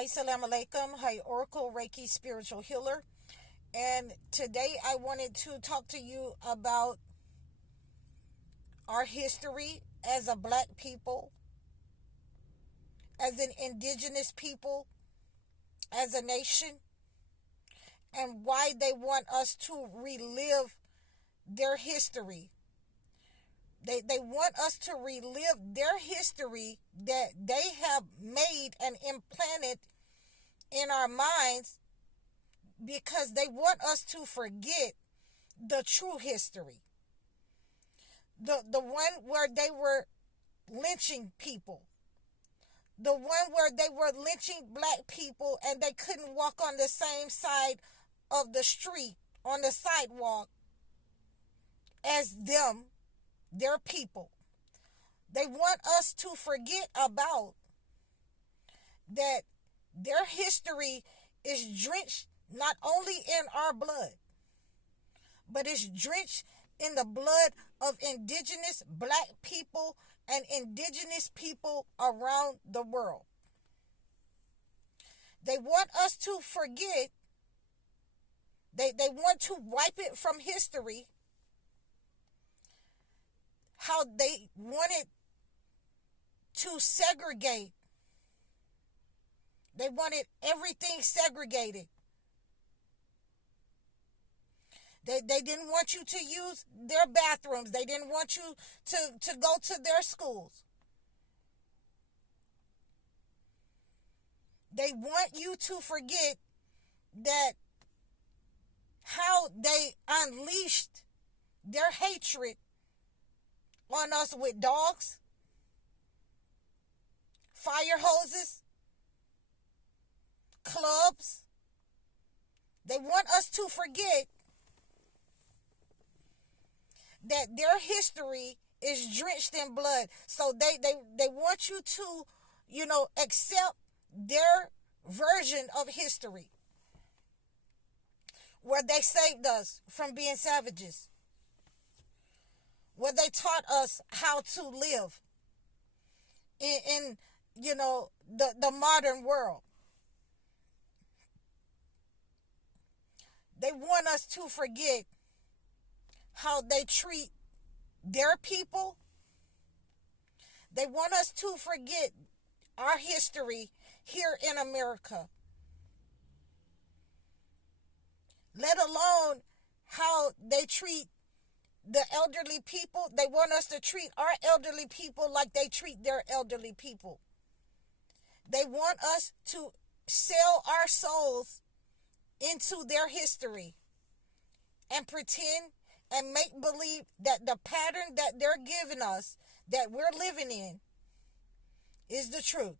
Assalamu alaikum. Hi, Oracle Reiki Spiritual Healer. And today I wanted to talk to you about our history as a black people, as an indigenous people, as a nation, and why they want us to relive their history. They want us to relive their history that they have made and implanted in our minds, because they want us to forget the true history. The one where they were lynching people. The one where they were lynching black people and they couldn't walk on the same side of the street, on the sidewalk, as them, their people. They want us to forget about that. Their history is drenched not only in our blood, but it's drenched in the blood of indigenous black people and indigenous people around the world. They want us to forget. They want to wipe it from history. How they wanted to segregate. They wanted everything segregated. They didn't want you to use their bathrooms. They didn't want you to go to their schools. They want you to forget that how they unleashed their hatred on us with dogs, fire hoses, clubs. They want us to forget that their history is drenched in blood. So they want you to, accept their version of history, where they saved us from being savages, where they taught us how to live in the modern world. They want us to forget how they treat their people. They want us to forget our history here in America. Let alone how they treat the elderly people. They want us to treat our elderly people like they treat their elderly people. They want us to sell our souls into their history and pretend and make believe that the pattern that they're giving us, that we're living in, is the truth.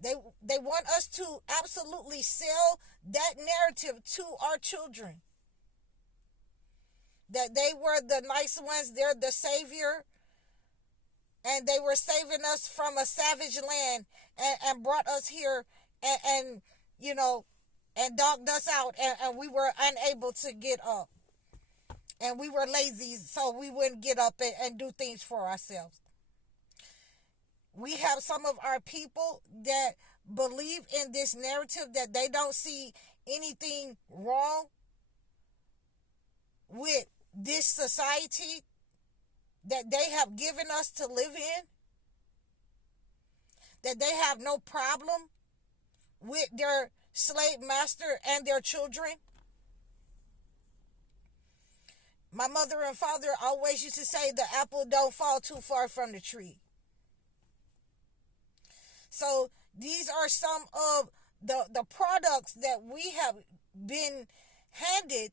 They want us to absolutely sell that narrative to our children, that they were the nice ones, they're the savior, and they were saving us from a savage land and brought us here and dogged us out, and we were unable to get up. And we were lazy, so we wouldn't get up and do things for ourselves. We have some of our people that believe in this narrative, that they don't see anything wrong with this society that they have given us to live in, that they have no problem with their slave master and their children. My mother and father always used to say the apple don't fall too far from the tree. So these are some of the products that we have been handed.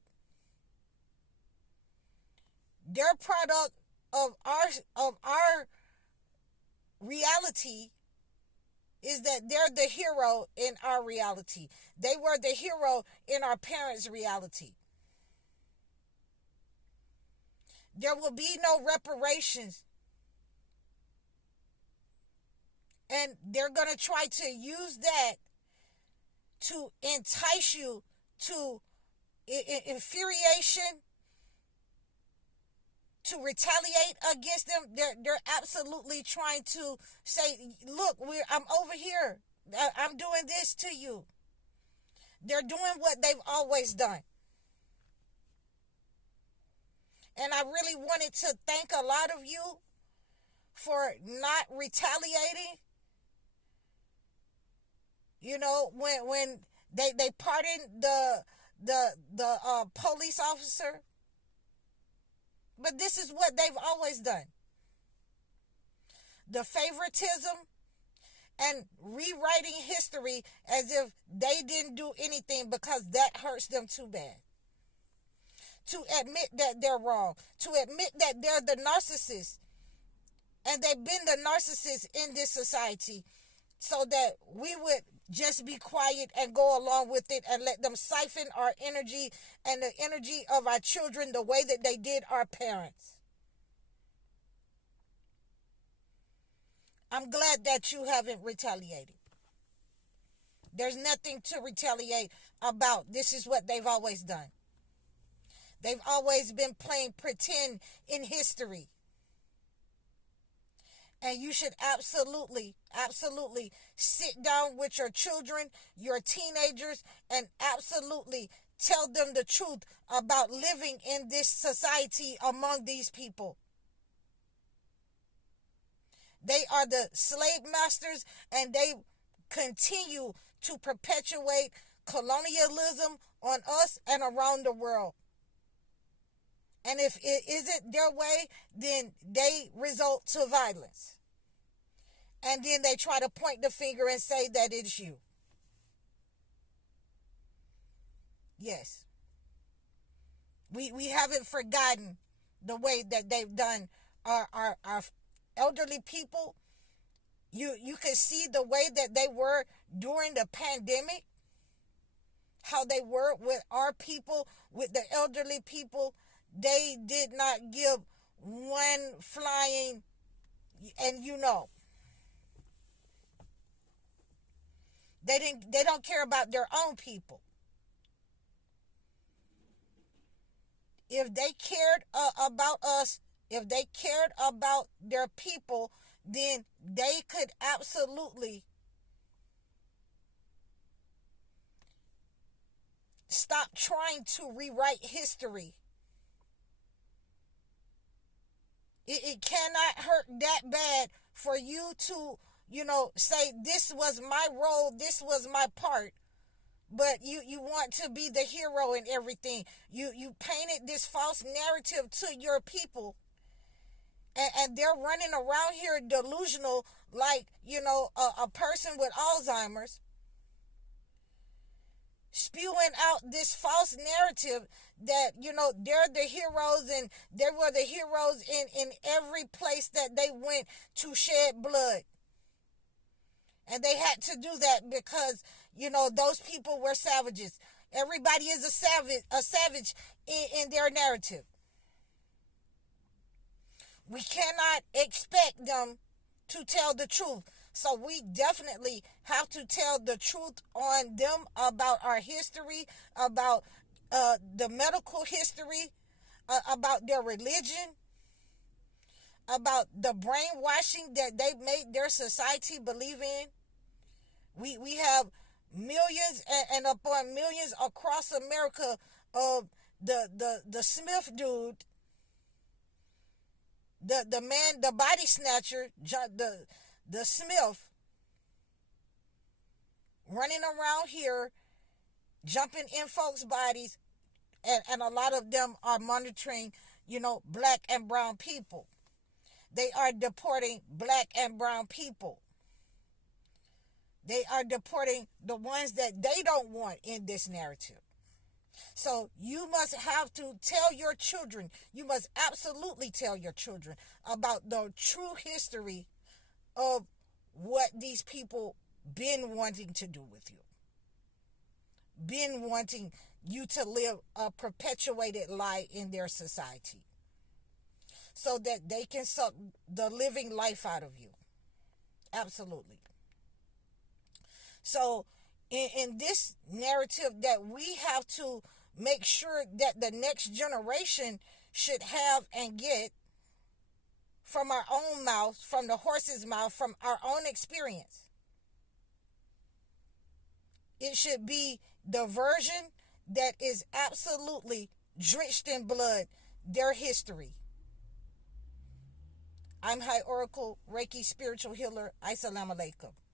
Their product of our reality is that they're the hero in our reality. They were the hero in our parents' reality. There will be no reparations. And they're going to try to use that to entice you to infuriation, to retaliate against them. They're absolutely trying to say, look, I'm over here. I'm doing this to you. They're doing what they've always done. And I really wanted to thank a lot of you for not retaliating. You know, when they pardoned the police officer. But this is what they've always done. The favoritism and rewriting history as if they didn't do anything because that hurts them too bad. To admit that they're wrong. To admit that they're the narcissist. And they've been the narcissist in this society, so that we would just be quiet and go along with it and let them siphon our energy and the energy of our children the way that they did our parents. I'm glad that you haven't retaliated. There's nothing to retaliate about. This is what they've always done. They've always been playing pretend in history. And you should absolutely sit down with your children, your teenagers, and absolutely tell them the truth about living in this society among these people. They are the slave masters, and they continue to perpetuate colonialism on us and around the world. And if it isn't their way, then they resort to violence. And then they try to point the finger and say that it's you. Yes. We haven't forgotten the way that they've done our elderly people. You can see the way that they were during the pandemic. How they were with our people, with the elderly people. They did not give one flying, and they don't care about their own people. If they cared about us, if they cared about their people, then they could absolutely stop trying to rewrite history. It cannot hurt that bad for you to, say this was my role, this was my part. But you want to be the hero in everything. You painted this false narrative to your people. And they're running around here delusional like, a person with Alzheimer's. Spewing out this false narrative that, they're the heroes, and they were the heroes in every place that they went to shed blood. And they had to do that because, those people were savages. Everybody is a savage in their narrative. We cannot expect them to tell the truth. So we definitely have to tell the truth on them about our history, about the medical history, about their religion, about the brainwashing that they made their society believe in. We have millions and upon millions across America of the Smith dude, the man, the body snatcher, the Smith, running around here, jumping in folks' bodies, and a lot of them are monitoring, black and brown people. They are deporting black and brown people. They are deporting the ones that they don't want in this narrative. So you must have to tell your children, you must absolutely tell your children about the true history of what these people been wanting to do with you. Been wanting you to live a perpetuated lie in their society, so that they can suck the living life out of you. Absolutely. So in this narrative that we have to make sure that the next generation should have and get from our own mouth, from the horse's mouth, from our own experience. It should be the version that is absolutely drenched in blood, their history. I'm High Oracle Reiki Spiritual Healer. Assalamu alaikum.